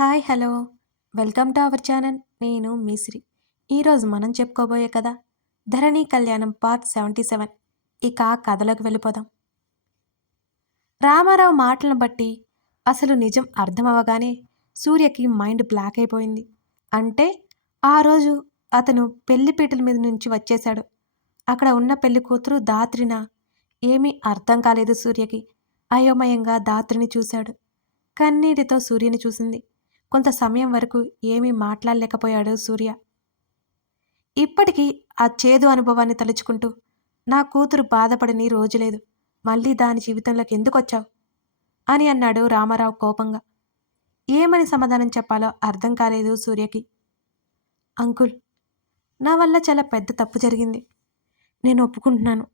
Hi hello welcome to our channel. నేను మిశ్రి. ఈరోజు మనం చెప్పుకోబోయే కథ ధరణి కళ్యాణం పార్ట్ 77. ఇక కథలోకి వెళ్ళిపోదాం. రామారావు మాటలను బట్టి అసలు నిజం అర్థమవగానే సూర్యకి మైండ్ బ్లాక్ అయిపోయింది. అంటే ఆ రోజు అతను పెళ్లిపీటల మీద నుంచి వచ్చేశాడు. అక్కడ ఉన్న పెళ్లి కూతురు దాత్రిన ఏమీ అర్థం కాలేదు సూర్యకి. అయోమయంగా దాత్రిని చూశాడు. కన్నీటితో సూర్యని చూసింది. కొంత సమయం వరకు ఏమీ మాట్లాడలేకపోయాడు సూర్య. ఇప్పటికీ ఆ చేదు అనుభవాన్ని తలుచుకుంటూ నా కూతురు బాధపడని రోజులేదు, మళ్ళీ దాని జీవితంలోకి ఎందుకొచ్చావు అని అన్నాడు రామారావు కోపంగా. ఏమని సమాధానం చెప్పాలో అర్థం కాలేదు సూర్యకి. అంకుల్, నా వల్ల చాలా పెద్ద తప్పు జరిగింది. నేను ఒప్పుకుంటున్నాను.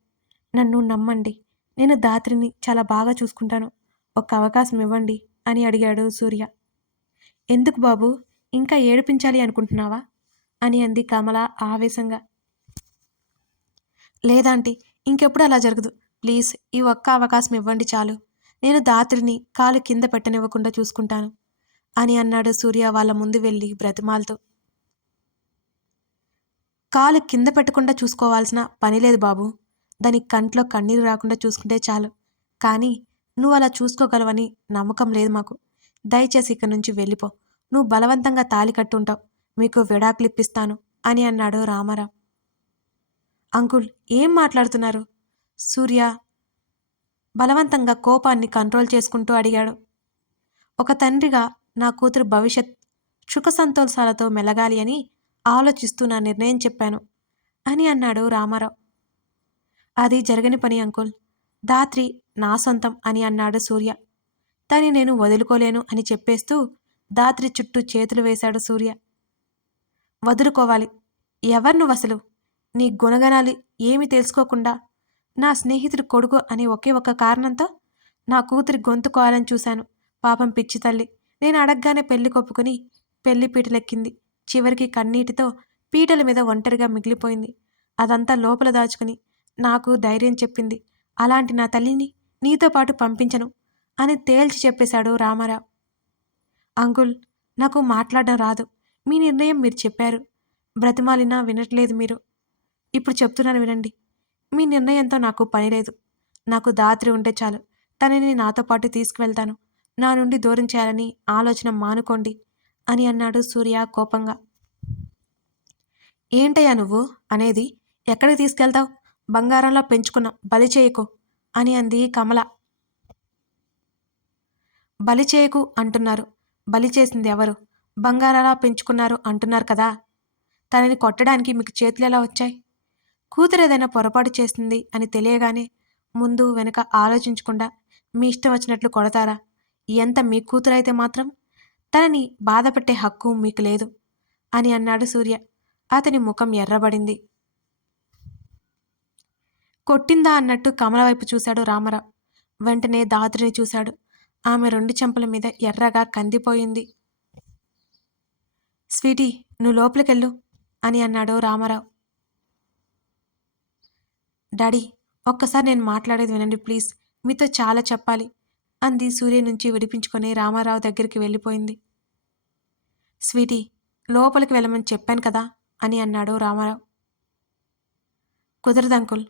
నన్ను నమ్మండి. నేను దాత్రిని చాలా బాగా చూసుకుంటాను. ఒక్క అవకాశం ఇవ్వండి అని అడిగాడు సూర్య. ఎందుకు బాబు, ఇంకా ఏడిపించాలి అనుకుంటున్నావా అని అంది కమల ఆవేశంగా. లేదాంటీ, ఇంకెప్పుడు అలా జరగదు. ప్లీజ్ ఈ ఒక్క అవకాశం ఇవ్వండి చాలు. నేను దాత్రిని కాలు కింద పెట్టనివ్వకుండా చూసుకుంటాను అని అన్నాడు సూర్య వాళ్ళ ముందు వెళ్ళి బ్రతిమాలతో. కాలు కింద పెట్టకుండా చూసుకోవాల్సిన పని లేదు బాబు. దాని కంట్లో కన్నీరు రాకుండా చూసుకుంటే చాలు. కానీ నువ్వు అలా చూసుకోగలవని నమ్మకం లేదు మాకు. దయచేసి ఇక్కడి నుంచి వెళ్ళిపో. నువ్వు బలవంతంగా తాళి కట్టుంటావు. మీకు విడాకులు ఇప్పిస్తాను అని అన్నాడు రామారావు. అంకుల్, ఏం మాట్లాడుతున్నారు? సూర్య బలవంతంగా కోపాన్ని కంట్రోల్ చేసుకుంటూ అడిగాడు. ఒక తండ్రిగా నా కూతురు భవిష్యత్ సుఖ సంతోషాలతో మెలగాలి అని ఆలోచిస్తూ నా నిర్ణయం చెప్పాను అని అన్నాడు రామారావు. అది జరగని పని అంకుల్. దాత్రి నా సొంతం అని అన్నాడు సూర్య. తని నేను వదులుకోలేను అని చెప్పేస్తూ దాత్రి చుట్టూ చేతులు వేశాడు సూర్య. వదులుకోవాలి? ఎవరు నువ్వసలు? నీ గుణగణాలు ఏమి తెలుసుకోకుండా నా స్నేహితుడి కొడుకు అనే ఒకే ఒక్క కారణంతో నా కూతురి గొంతుకోవాలని చూశాను. పాపం పిచ్చి తల్లి. నేను అడగగానే పెళ్లి కొప్పుకుని పెళ్లి పీటలెక్కింది. చివరికి కన్నీటితో పీటల మీద ఒంటరిగా మిగిలిపోయింది. అదంతా లోపల దాచుకుని నాకు ధైర్యం చెప్పింది. అలాంటి నా తల్లిని నీతో పాటు పంపించను అని తేల్చి చెప్పేశాడు రామారావు. అంకుల్, నాకు మాట్లాడడం రాదు. మీ నిర్ణయం మీరు చెప్పారు. బ్రతిమాలినా వినట్లేదు మీరు. ఇప్పుడు చెప్తున్నాను వినండి. మీ నిర్ణయంతో నాకు పని లేదు. నాకు దాత్రి ఉంటే చాలు. తనని నాతో పాటు తీసుకువెళ్తాను. నా నుండి దూరం చేయాలని ఆలోచన మానుకోండి అని అన్నాడు సూర్య కోపంగా. ఏంటయ్యా నువ్వు అనేది? ఎక్కడికి తీసుకెళ్తావు? బంగారంలో పెంచుకున్నాం, బలి చేయకు అని అంది కమల. బలి చేయకు అంటున్నారు. బలి చేసింది ఎవరు? బంగారాలా పెంచుకున్నారు అంటున్నారు కదా. తనని కొట్టడానికి మీకు చేతులు ఎలా వచ్చాయి? కూతురు ఏదైనా పొరపాటు చేస్తుంది అని తెలియగానే ముందు వెనక ఆలోచించకుండా మీ ఇష్టం వచ్చినట్లు కొడతారా? ఎంత మీ కూతురైతే మాత్రం తనని బాధపెట్టే హక్కు మీకు లేదు అని అన్నాడు సూర్య. అతని ముఖం ఎర్రబడింది. కొట్టిందా అన్నట్టు కమల వైపు చూశాడు రామారావు. వెంటనే దాత్రిని చూశాడు. ఆమె 2 చెంపల మీద ఎర్రగా కందిపోయింది. స్వీటీ, నువ్వు లోపలికెళ్ళు అని అన్నాడు రామారావు. డాడీ, ఒక్కసారి నేను మాట్లాడేది వినండి ప్లీజ్. మీతో చాలా చెప్పాలి అంది సూర్య నుంచి విడిపించుకొని రామారావు దగ్గరికి వెళ్ళిపోయింది. స్వీటీ, లోపలికి వెళ్ళమని చెప్పాను కదా అని అన్నాడు రామారావు. కుదరదు అంకుల్.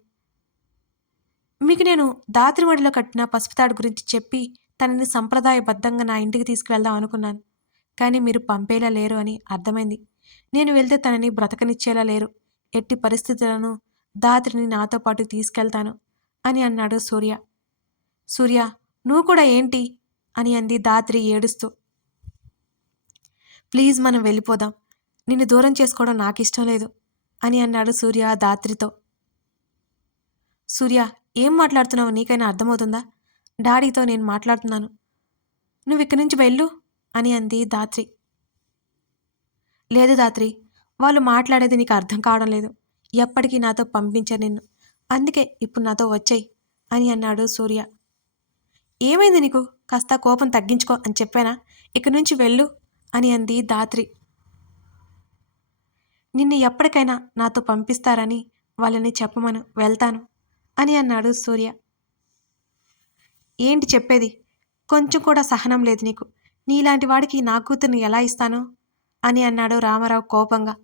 మీకు నేను దాత్రిమడిలో కట్టిన పసుపుతాడు గురించి చెప్పి తనని సంప్రదాయబద్ధంగా నా ఇంటికి తీసుకువెళ్దాం అనుకున్నాను. కానీ మీరు పంపేలా లేరు అని అర్థమైంది. నేను వెళ్తే తనని బ్రతకనిచ్చేలా లేరు. ఎట్టి పరిస్థితులను దాత్రిని నాతో పాటు తీసుకెళ్తాను అని అన్నాడు సూర్య. సూర్య, నువ్వు కూడా ఏంటి అని అంది దాత్రి ఏడుస్తూ. ప్లీజ్ మనం వెళ్ళిపోదాం. నిన్ను దూరం చేసుకోవడం నాకు ఇష్టం లేదు అని అన్నాడు సూర్య దాత్రితో. సూర్య, ఏం మాట్లాడుతున్నావు? నీకైనా అర్థమవుతుందా? డాడీతో నేను మాట్లాడుతున్నాను. నువ్వు ఇక్కడి నుంచి వెళ్ళు అని అంది దాత్రి. లేదు దాత్రి, వాళ్ళు మాట్లాడేది నీకు అర్థం కావడం లేదు. ఎప్పటికీ నాతో పంపించరు నిన్ను. అందుకే ఇప్పుడు నాతో వచ్చేయి అని అన్నాడు సూర్య. ఏమైంది నీకు? కాస్త కోపం తగ్గించుకో అని చెప్పానా? ఇక్కడి నుంచి వెళ్ళు అని అంది దాత్రి. నిన్ను ఎప్పటికైనా నాతో పంపిస్తారని వాళ్ళని చెప్పమను, వెళ్తాను అని అన్నాడు సూర్య. ఏంటి చెప్పేది? కొంచెం కూడా సహనం లేదు నీకు. నీలాంటి వాడికి నా కూతుర్ని ఎలా ఇస్తాను అని అన్నాడు రామారావు కోపంగా.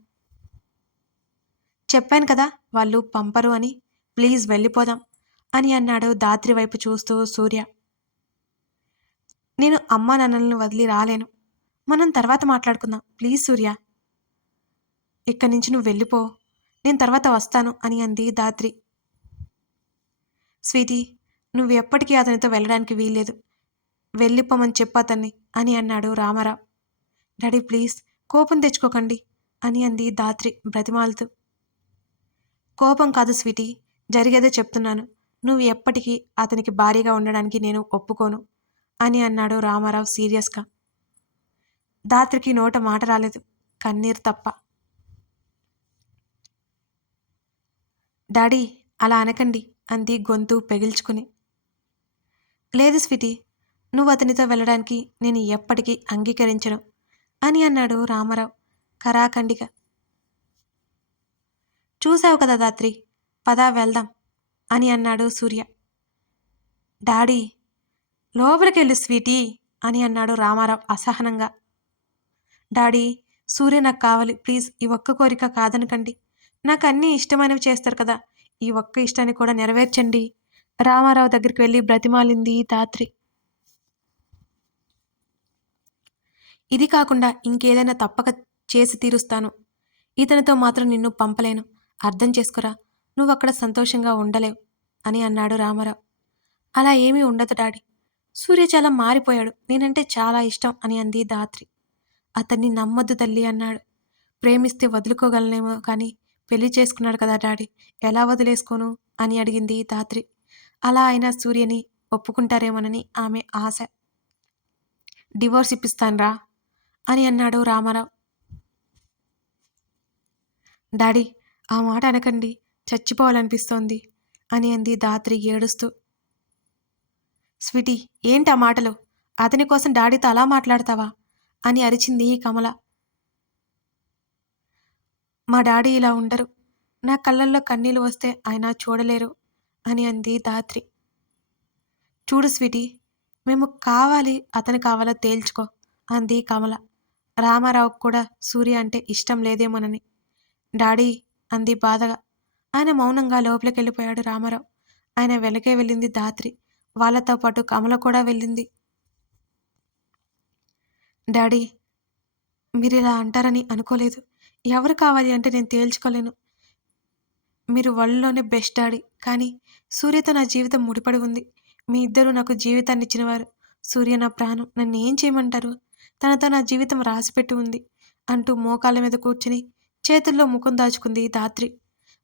చెప్పాను కదా వాళ్ళు పంపరు అని. ప్లీజ్ వెళ్ళిపోదాం అని అన్నాడు దాత్రి వైపు చూస్తూ సూర్య. నేను అమ్మా నాన్నలను వదిలి రాలేను. మనం తర్వాత మాట్లాడుకుందాం ప్లీజ్ సూర్య. ఇక్కడి నుంచి నువ్వు వెళ్ళిపో, నేను తర్వాత వస్తాను అని అంది దాత్రి. స్వీటీ, నువ్వు ఎప్పటికీ అతనితో వెళ్ళడానికి వీల్లేదు. వెళ్ళిపోమని చెప్పు అతన్ని అని అన్నాడు రామారావు. డాడీ ప్లీజ్ కోపం తెచ్చుకోకండి అని అంది దాత్రి బ్రతిమాలుతూ. కోపం కాదు స్వీటీ, జరిగేదే చెప్తున్నాను. నువ్వు ఎప్పటికీ అతనికి భారీగా ఉండడానికి నేను ఒప్పుకోను అని అన్నాడు రామారావు సీరియస్గా. దాత్రికి నోట మాట రాలేదు, కన్నీరు తప్ప. డాడీ అలా అనకండి అంది గొంతు పెగిల్చుకుని. లేదు స్వీటీ, నువ్వు అతనితో వెళ్ళడానికి నేను ఎప్పటికీ అంగీకరించను అని అన్నాడు రామారావు కరాఖండిగా. చూసావు కదా దాత్రి, పదా వెళ్దాం అని అన్నాడు సూర్య. డాడీ లోపలికెళ్ళు స్వీటీ అని అన్నాడు రామారావు అసహనంగా. డాడీ సూర్య నాకు కావాలి ప్లీజ్, ఈ ఒక్క కోరిక కాదనకండి. నాకు అన్నీ ఇష్టమైనవి చేస్తారు కదా, ఈ ఒక్క ఇష్టాన్ని కూడా నెరవేర్చండి రామారావు దగ్గరికి వెళ్ళి బ్రతిమాలింది దాత్రి. ఇది కాకుండా ఇంకేదైనా తప్పక చేసి తీరుస్తాను. ఇతనితో మాత్రం నిన్ను పంపలేను, అర్థం చేసుకురా. నువ్వు అక్కడ సంతోషంగా ఉండలేవు అని అన్నాడు రామారావు. అలా ఏమీ ఉండదు డాడీ, సూర్య చాలా మారిపోయాడు, నేనంటే చాలా ఇష్టం అని అంది దాత్రి. అతన్ని నమ్మొద్దు తల్లి అన్నాడు. ప్రేమిస్తే వదులుకోగలనేమో కానీ పెళ్లి చేసుకున్నాడు కదా డాడీ, ఎలా వదిలేసుకోను అని అడిగింది దాత్రి. అలా అయినా సూర్యని ఒప్పుకుంటారేమోనని ఆమె ఆశ. డివోర్స్ ఇప్పిస్తాన్రా అని అన్నాడు రామారావు. డాడీ ఆ మాట అనకండి, చచ్చిపోవాలనిపిస్తోంది అని అంది దాత్రి ఏడుస్తూ. స్వీటీ ఏంటి ఆ మాటలు, అతని కోసం డాడీతో అలా మాట్లాడతావా అని అరిచింది కమల. మా డాడీ ఇలా ఉండరు, నా కళ్ళల్లో కన్నీళ్ళు వస్తే ఆయన చూడలేరు అని అంది దాత్రి. చూడు స్వీటీ, మేము కావాలి అతను కావాలో తేల్చుకో అంది కమల. రామారావుకు కూడా సూర్య అంటే ఇష్టం లేదేమోనని. డాడీ అంది బాధగా. ఆయన మౌనంగా లోపలికి వెళ్ళిపోయాడు రామారావు. ఆయన వెనకే వెళ్ళింది దాత్రి. వాళ్ళతో పాటు కమల కూడా వెళ్ళింది. డాడీ మీరు ఇలా అంటారని అనుకోలేదు. ఎవరు కావాలి అంటే నేను తేల్చుకోలేను. మీరు వరల్డ్‌లోనే బెస్ట్ డాడీ. కానీ సూర్యతో నా జీవితం ముడిపడి ఉంది. మీ ఇద్దరూ నాకు జీవితాన్ని ఇచ్చినవారు. సూర్య నా ప్రాణం. నన్నేం చేయమంటారు? తనతో నా జీవితం రాసిపెట్టి ఉంది అంటూ మోకాళ్ళ మీద కూర్చుని చేతుల్లో ముఖం దాచుకుంది దాత్రి.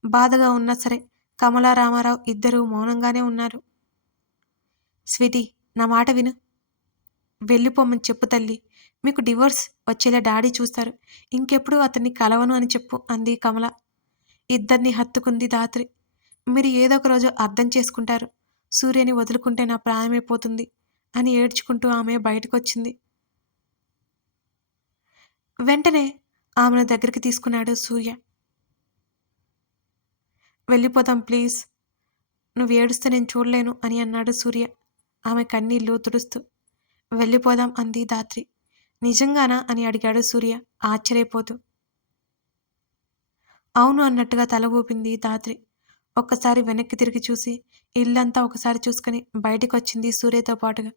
బాధగా ఉన్నా సరే కమల, రామారావు ఇద్దరూ మౌనంగానే ఉన్నారు. స్వీటీ నా మాట విను. వెళ్ళిపోమని చెప్పు తల్లి. మీకు డివోర్స్ వచ్చేలా డాడీ చూస్తారు. ఇంకెప్పుడు అతన్ని కలవను అని చెప్పు అంది కమల. ఇద్దరిని హత్తుకుంది దాత్రి. మీరు ఏదో ఒక రోజు అర్థం చేసుకుంటారు. సూర్యని వదులుకుంటే నా ప్రాణమైపోతుంది అని ఏడ్చుకుంటూ ఆమె బయటకొచ్చింది. వెంటనే ఆమెను దగ్గరికి తీసుకున్నాడు సూర్య. వెళ్ళిపోదాం ప్లీజ్, నువ్వు ఏడుస్తే నేను చూడలేను అని అన్నాడు సూర్య ఆమె కన్నీళ్లు తుడుస్తూ. వెళ్ళిపోదాం అంది దాత్రి. నిజంగానా అని అడిగాడు సూర్య ఆశ్చర్యపోతూ. అవును అన్నట్టుగా తల ఊపింది దాత్రి. ఒక్కసారి వెనక్కి తిరిగి చూసి ఇల్లంతా ఒకసారి చూసుకుని బయటికొచ్చింది సూర్యతో పాటుగా.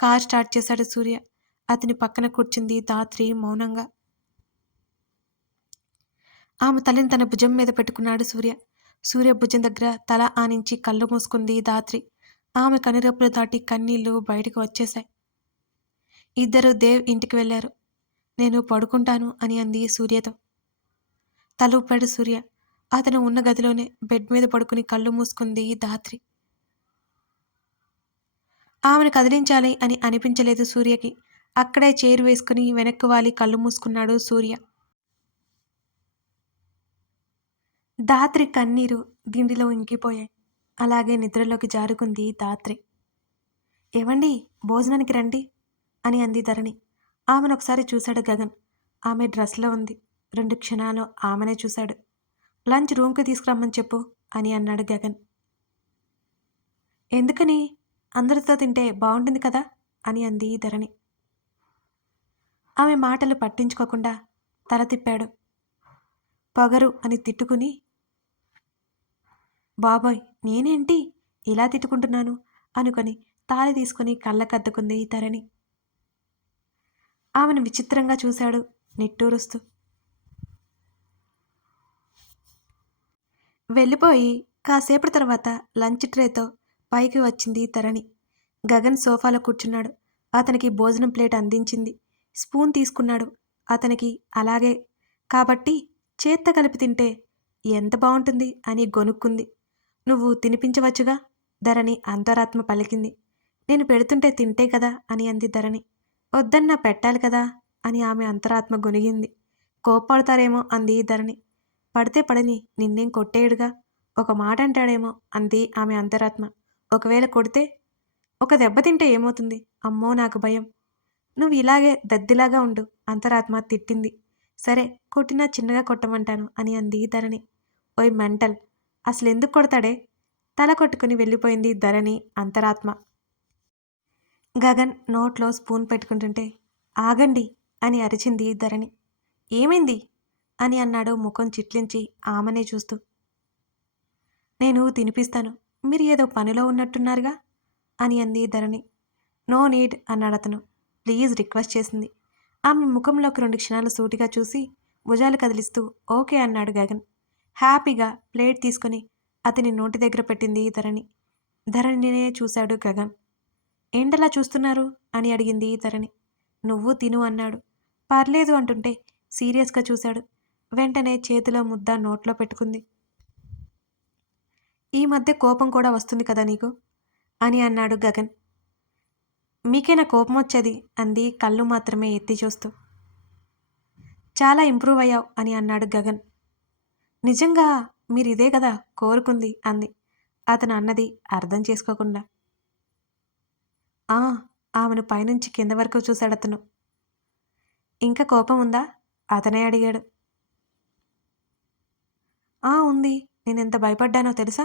కార్ స్టార్ట్ చేశాడు సూర్య. అతని పక్కన కూర్చుంది దాత్రి మౌనంగా. ఆమె తలని తన భుజం మీద పెట్టుకున్నాడు సూర్య. సూర్య భుజం దగ్గర తల ఆనించి కళ్ళు మూసుకుంది దాత్రి. ఆమె కనురెప్పలు దాటి కన్నీళ్లు బయటకు వచ్చేశాయి. ఇద్దరు దేవ్ ఇంటికి వెళ్లారు. నేను పడుకుంటాను అని అంది సూర్యతో. తల ఊపాడు సూర్య. అతను ఉన్న గదిలోనే బెడ్ మీద పడుకుని కళ్ళు మూసుకుంది దాత్రి. ఆమెను కదిలించాలి అని అనిపించలేదు సూర్యకి. అక్కడే చైర్ వేసుకుని వెనక్కు వాలి కళ్ళు మూసుకున్నాడు సూర్య. దాత్రి కన్నీరు దిండిలో ఇంకిపోయాయి. అలాగే నిద్రలోకి జారుకుంది దాత్రి. ఏవండి భోజనానికి రండి అని అంది ధరణి. ఆమెను ఒకసారి చూశాడు గగన్. ఆమె డ్రెస్లో ఉంది. 2 క్షణాలు ఆమెనే చూశాడు. లంచ్ రూమ్కి తీసుకురమ్మని చెప్పు అని అన్నాడు గగన్. ఎందుకని? అందరితో తింటే బాగుంటుంది కదా అని అంది ధరణి. ఆమె మాటలు పట్టించుకోకుండా తల తిప్పాడు. పొగరు అని తిట్టుకుని, బాబోయ్ నేనేంటి ఇలా తిట్టుకుంటున్నాను అనుకొని తాళి తీసుకుని కళ్ళకద్దుకుంది ధరణి. ఆమెను విచిత్రంగా చూశాడు నిట్టూరుస్తూ. వెళ్ళిపోయి కాసేపటి తర్వాత లంచ్ ట్రేతో పైకి వచ్చింది ధరణి. గగన్ సోఫాలో కూర్చున్నాడు. అతనికి భోజనం ప్లేట్ అందించింది. స్పూన్ తీసుకున్నాడు. అతనికి అలాగే కాబట్టి చేత్తో కలిపి తింటే ఎంత బాగుంటుంది అని గొనుక్కుంది. నువ్వు తినిపించవచ్చుగా ధరణి అంతరాత్మ పలికింది. నేను పెడుతుంటే తింటే కదా అని అంది ధరణి. వద్దన్నా పెట్టాలి కదా అని ఆమె అంతరాత్మ గొనిగింది. కోప్పడతారేమో అంది ధరణి. పడితే పడని నిన్నేం కొట్టేయుడుగా, ఒక మాట అంటాడేమో అంది ఆమె అంతరాత్మ. ఒకవేళ కొడితే, ఒక దెబ్బ తింటే ఏమవుతుంది? అమ్మో నాకు భయం. నువ్వు ఇలాగే దద్దిలాగా ఉండు అంతరాత్మ తిట్టింది. సరే కొట్టినా చిన్నగా కొట్టమంటాను అని అంది ధరణి. ఓయ్ మెంటల్, అసలెందుకు కొడతాడే? తల కొట్టుకుని వెళ్ళిపోయింది ధరణి అంతరాత్మ. గగన్ నోట్లో స్పూన్ పెట్టుకుంటుంటే ఆగండి అని అరిచింది ధరణి. ఏమైంది అని అన్నాడు ముఖం చిట్లించి ఆమెనే చూస్తూ. నేను తినిపిస్తాను, మీరు ఏదో పనిలో ఉన్నట్టున్నారుగా అని అంది ధరణి. నో నీడ్ అన్నాడతను. ప్లీజ్ రిక్వెస్ట్ చేసింది. ఆమె ముఖంలోకి 2 క్షణాలు సూటిగా చూసి భుజాలు కదిలిస్తూ ఓకే అన్నాడు గగన్. హ్యాపీగా ప్లేట్ తీసుకుని అతని నోటి దగ్గర పెట్టింది ధరణి. ధరణినే చూశాడు గగన్. ఏంటలా చూస్తున్నారు అని అడిగింది ధరణి. నువ్వు తిను అన్నాడు. పర్లేదు అంటుంటే సీరియస్గా చూశాడు. వెంటనే చేతిలో ముద్ద నోట్లో పెట్టుకుంది. ఈ మధ్య కోపం కూడా వస్తుంది కదా నీకు అని అన్నాడు గగన్. మీకేనా కోపం వచ్చేది అంది కళ్ళు మాత్రమే ఎత్తి చూస్తూ. చాలా ఇంప్రూవ్ అయ్యావు అని అన్నాడు గగన్. నిజంగా మీరిదే కదా కోరుకుంది అంది అతను అన్నది అర్థం చేసుకోకుండా. ఆమెను పైనుంచి కింద వరకు చూశాడతను. ఇంకా కోపం ఉందా అతనే అడిగాడు. ఉంది, నేనెంత భయపడ్డానో తెలుసా?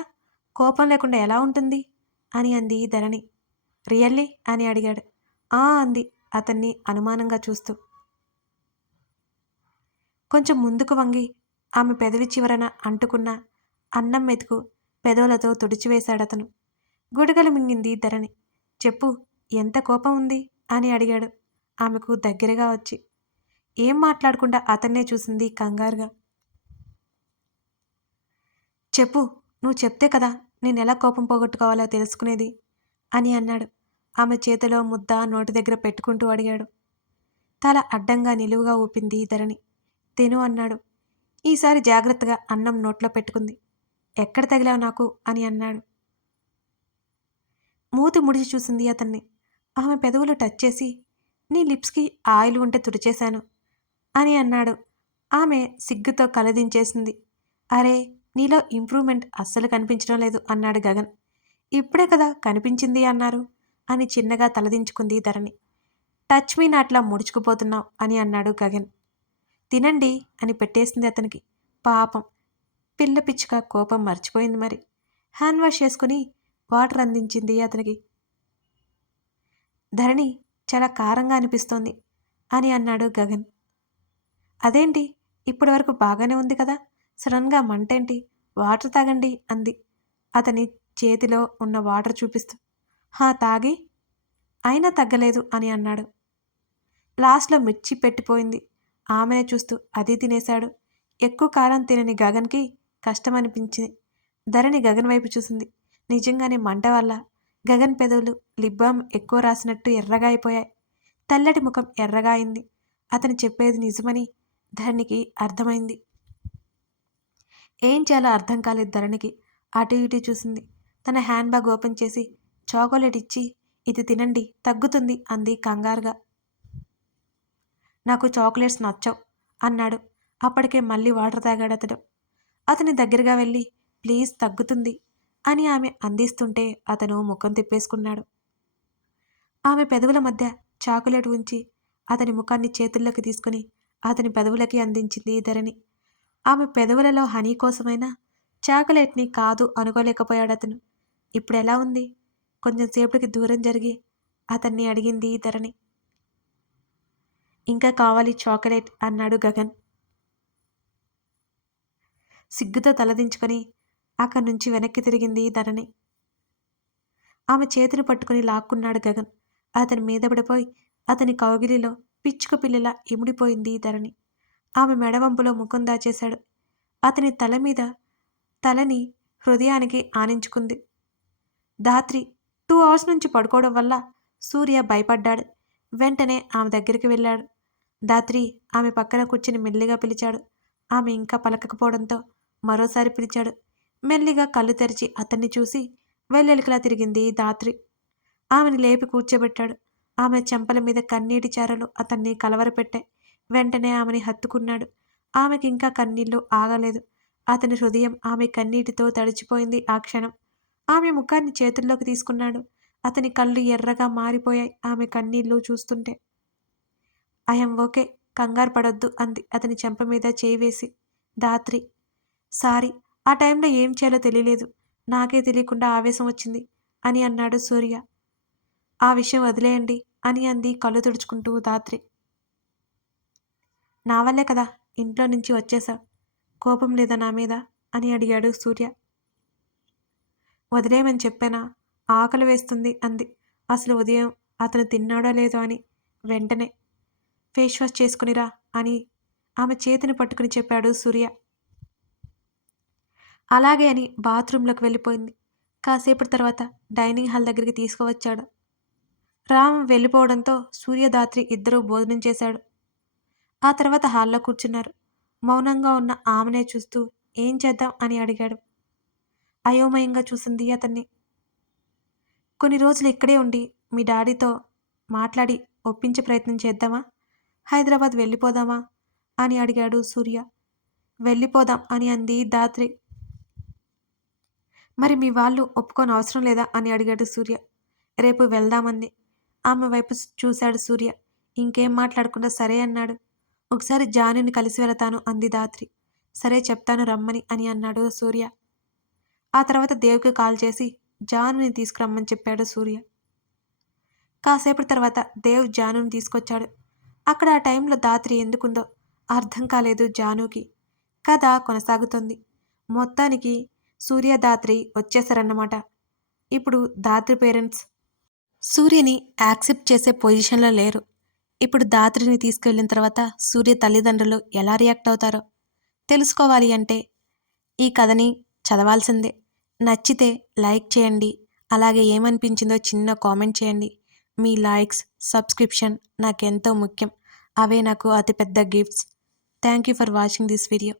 కోపం లేకుండా ఎలా ఉంటుంది అని అంది ధరణి. రియల్లీ అని అడిగాడు. అంది అతన్ని అనుమానంగా చూస్తూ. కొంచెం ముందుకు వంగి ఆమె పెదవి చివరన అంటుకున్న అన్నం మెతుకు పెదవులతో తుడిచివేశాడతను. గుడగలు మింగింది ధరణి. చెప్పు, ఎంత కోపం ఉంది అని అడిగాడు ఆమెకు దగ్గరగా వచ్చి. ఏం మాట్లాడకుండా అతన్నే చూసింది కంగారుగా. చెప్పు, నువ్వు చెప్తే కదా నేనెలా కోపం పోగొట్టుకోవాలో తెలుసుకునేది అని అన్నాడు. ఆమె చేతిలో ముద్ద నోటి దగ్గర పెట్టుకుంటూ అడిగాడు. తల అడ్డంగా నిలువుగా ఊపింది ధరణి. తిను అన్నాడు. ఈసారి జాగ్రత్తగా అన్నం నోట్లో పెట్టుకుంది. ఎక్కడ తగిలావు నాకు అని అన్నాడు. మూతి ముడిచి చూసింది అతన్ని. ఆమె పెదవులు టచ్ చేసి నీ లిప్స్కి ఆయిల్ ఉంటే తుడిచేశాను అని అన్నాడు. ఆమె సిగ్గుతో కలదించేసింది. అరే, నీలో ఇంప్రూవ్మెంట్ అస్సలు కనిపించడం లేదు అన్నాడు గగన్. ఇప్పుడే కదా కనిపించింది అన్నారు అని చిన్నగా తలదించుకుంది ధరణి. టచ్ మీ నాట్లా ముడుచుకుపోతున్నావు అని అన్నాడు గగన్. తినండి అని పెట్టేసింది అతనికి. పాపం పిల్ల పిచ్చుక కోపం మర్చిపోయింది మరి. హ్యాండ్ వాష్ చేసుకుని వాటర్ అందించింది అతనికి. ధరణి చాలా కారంగా అనిపిస్తోంది అని అన్నాడు గగన్. అదేంటి, ఇప్పటి వరకు బాగానే ఉంది కదా, సడన్గా మంటేంటి? వాటర్ తాగండి అంది అతని చేతిలో ఉన్న వాటర్ చూపిస్తూ. తాగి అయినా తగ్గలేదు అని అన్నాడు. లాస్ట్లో మిర్చి పెట్టిపోయింది. ఆమెనే చూస్తూ అది తినేశాడు. ఎక్కువ కారం తినని గగన్కి కష్టమనిపించింది. ధరణి గగన్ వైపు చూసింది. నిజంగానే మంట వల్ల గగన్ పెదవులు లిబ్బామ్ ఎక్కువ రాసినట్టు ఎర్రగా అయిపోయాయి. తెల్లటి ముఖం ఎర్రగా అయింది. అతను చెప్పేది నిజమని ధరణికి అర్థమైంది. ఏం చేయాలో అర్థం కాలేదు ధరణికి. అటు ఇటు చూసింది. తన హ్యాండ్ బ్యాగ్ ఓపెన్ చేసి చాక్లెట్ ఇచ్చి ఇది తినండి తగ్గుతుంది అంది కంగారుగా. నాకు చాక్లెట్స్ నచ్చవు అన్నాడు. అప్పటికే మళ్ళీ వాటర్ తాగాడు అతడు. అతని దగ్గరగా వెళ్ళి ప్లీజ్ తగ్గుతుంది అని ఆమె అందిస్తుంటే అతను ముఖం తిప్పేసుకున్నాడు. ఆమె పెదవుల మధ్య చాక్లెట్ ఉంచి అతని ముఖాన్ని చేతుల్లోకి తీసుకుని అతని పెదవులకి అందించింది ధరణి. ఆమె పెదవులలో హనీ కోసమైనా చాక్లెట్ని కాదు అనుకోలేకపోయాడు అతను. ఇప్పుడు ఎలా ఉంది? కొంచెం సేపటికి దూరం జరిగి అతన్ని అడిగింది ధరణి. ఇంకా కావాలి చాక్లెట్ అన్నాడు గగన్. సిగ్గుతో తలదించుకొని అక్కడి నుంచి వెనక్కి తిరిగింది ధరణి. ఆమె చేతిని పట్టుకుని లాక్కున్నాడు గగన్. అతని మీద పడిపోయి అతని కౌగిలిలో పిచ్చుక పిల్లలా ఇమిడిపోయింది ధరణి. ఆమె మెడవంపులో ముఖం దాచేశాడు. అతని తల మీద తలని హృదయానికి ఆనించుకుంది. ధాత్రి 2 అవర్స్ నుంచి పడుకోవడం వల్ల సూర్య భయపడ్డాడు. వెంటనే ఆమె దగ్గరికి వెళ్ళాడు. ధాత్రి ఆమె పక్కన కూర్చుని మెల్లిగా పిలిచాడు. ఆమె ఇంకా పలకకపోవడంతో మరోసారి పిలిచాడు. మెల్లిగా కళ్ళు తెరిచి అతన్ని చూసి వెల్లెలికలా తిరిగింది ధాత్రి. ఆమెను లేపి కూర్చోబెట్టాడు. ఆమె చెంపల మీద కన్నీటి చారలు అతన్ని కలవరపెట్టాయి. వెంటనే ఆమెని హత్తుకున్నాడు. ఆమెకి ఇంకా కన్నీళ్లు ఆగలేదు. అతని హృదయం ఆమె కన్నీటితో తడిచిపోయింది ఆ క్షణం. ఆమె ముఖాన్ని చేతుల్లోకి తీసుకున్నాడు. అతని కళ్ళు ఎర్రగా మారిపోయాయి ఆమె కన్నీళ్లు చూస్తుంటే. ఐఎమ్ ఓకే, కంగారు పడొద్దు అంది అతని చెంప మీద చేయి వేసి. ధాత్రి సారీ, ఆ టైంలో ఏం చేయాలో తెలియలేదు. నాకే తెలియకుండా ఆవేశం వచ్చింది అని అన్నాడు సూర్య. ఆ విషయం వదిలేయండి అని అంది కళ్ళు తుడుచుకుంటూ ధాత్రి. నా వల్లే కదా ఇంట్లో నుంచి వచ్చేసా, కోపం లేదా నా మీద అని అడిగాడు సూర్య. వదిలేయమని చెప్పానా, ఆకలి వేస్తుంది అంది. అసలు ఉదయం అతను తిన్నాడో లేదో అని. వెంటనే ఫేస్ వాష్ చేసుకునిరా అని ఆమె చేతిని పట్టుకుని చెప్పాడు సూర్య. అలాగే అని బాత్రూంలోకి వెళ్ళిపోయింది. కాసేపటి తర్వాత డైనింగ్ హాల్ దగ్గరికి తీసుకువచ్చాడు. రామ్ వెళ్ళిపోవడంతో సూర్యదాత్రి ఇద్దరూ భోజనం చేశాడు. ఆ తర్వాత హాల్లో కూర్చున్నారు. మౌనంగా ఉన్న ఆమెనే చూస్తూ ఏం చేద్దాం అని అడిగాడు. అయోమయంగా చూసింది అతన్ని. కొన్ని రోజులు ఇక్కడే ఉండి మీ డాడీతో మాట్లాడి ఒప్పించే ప్రయత్నం చేద్దామా, హైదరాబాద్ వెళ్ళిపోదామా అని అడిగాడు సూర్య. వెళ్ళిపోదాం అని అంది ధాత్రి. మరి మీ వాళ్ళు ఒప్పుకోని అవసరం లేదా అని అడిగాడు సూర్య. రేపు వెళ్దామంది. ఆమె వైపు చూశాడు సూర్య. ఇంకేం మాట్లాడకుండా సరే అన్నాడు. ఒకసారి జానుని కలిసి వెళతాను అంది ధాత్రి. సరే చెప్తాను రమ్మని అని అన్నాడు సూర్య. ఆ తర్వాత దేవ్కి కాల్ చేసి జానుని తీసుకురమ్మని చెప్పాడు సూర్య. కాసేపటి తర్వాత దేవ్ జానుని తీసుకొచ్చాడు. అక్కడ ఆ టైంలో ధాత్రి ఎందుకుందో అర్థం కాలేదు జానుకి. కథ కొనసాగుతుంది. మొత్తానికి సూర్య ధాత్రి వచ్చేసారన్నమాట. ఇప్పుడు ధాత్రి పేరెంట్స్ సూర్యని యాక్సెప్ట్ చేసే పొజిషన్లో లేరు. ఇప్పుడు ధాత్రిని తీసుకెళ్ళిన తర్వాత సూర్య తల్లిదండ్రులు ఎలా రియాక్ట్ అవుతారో తెలుసుకోవాలి అంటే ఈ కథని చదవాల్సిందే. నచ్చితే లైక్ చేయండి. అలాగే ఏమనిపించిందో చిన్న కామెంట్ చేయండి. మీ లైక్స్, సబ్స్క్రిప్షన్ నాకెంతో ముఖ్యం. అవే నాకు అతిపెద్ద gifts. Thank you for watching this video.